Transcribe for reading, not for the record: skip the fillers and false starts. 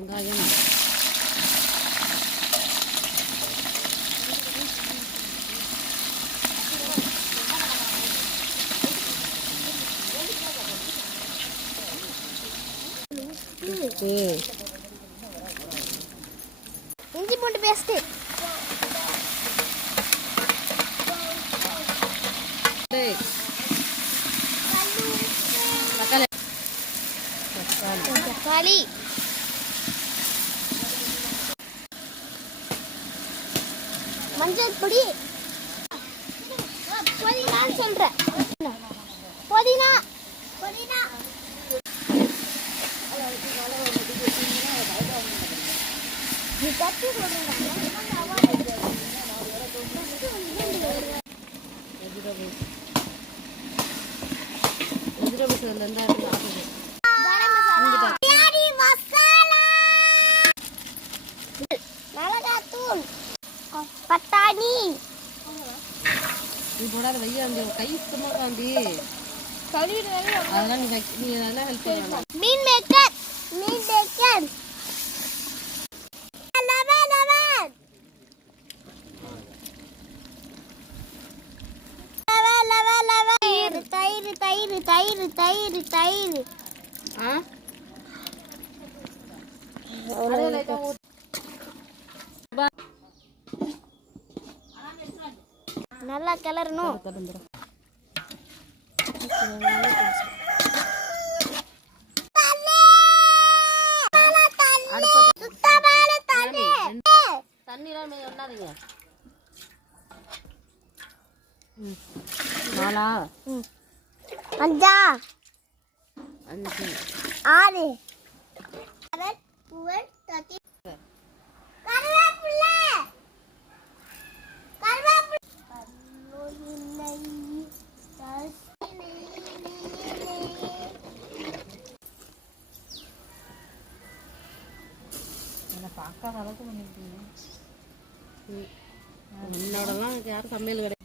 வெங்காயம் இஞ்சி பூண்டு பேஸ்ட் தக்காளி மஞ்சள் பொடி புதினான்னு சொல்றேன் புதினா புதினா நீ தட்டி வெஜிடபிள்ஸ் மிளகாத்தூள் பட்டாணி நீ போடாத வையா அந்த கை சுத்தமாக காந்தி அதெல்லாம் நீ அதெல்லாம் ஹெல்ப் பண்ணலாம். மீன் மேக்கர் தயிர் நல்லா கிளறணும். தண்ணிலாம் எண்ணாதீங்க. 4 5 6 பார்க்காத அளவுக்கு பண்ணிருக்கீங்க. என்னோடலாம் யாரும் சமையல் கிடையாது.